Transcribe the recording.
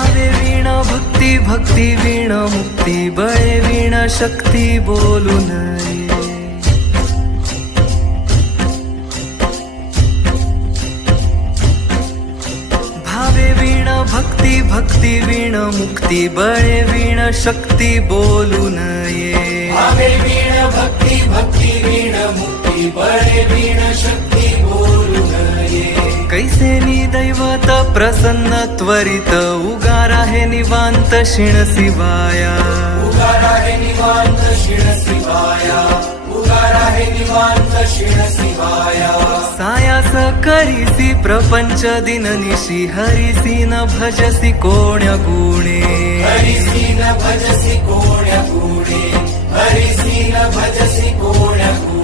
भावे वीण भक्ती भक्ती वीण मुक्ती बळे वीण शक्ती बोलू नये भावे वीण भक्ती भक्ती वीण मुक्ती बळे वीण शक्ती बोलू नये भावे वीण भक्ती भक्ती वीण मुक्ती बळे वीण शक्ती बोलू नये कैसे दैवत प्रसन्न त्वरित उगार आहे निवांत शिण शिवाया उगार आहे निवांत शिण शिवाया उगार आहे निवांत शिण शिवाया सायास करीसी प्रपंच दिननिशी हरिसी न भजसी कोण्या गुणे हरिसी न भजसी कोण्या गुणे हरिसी न भजसी कोण्या गुणे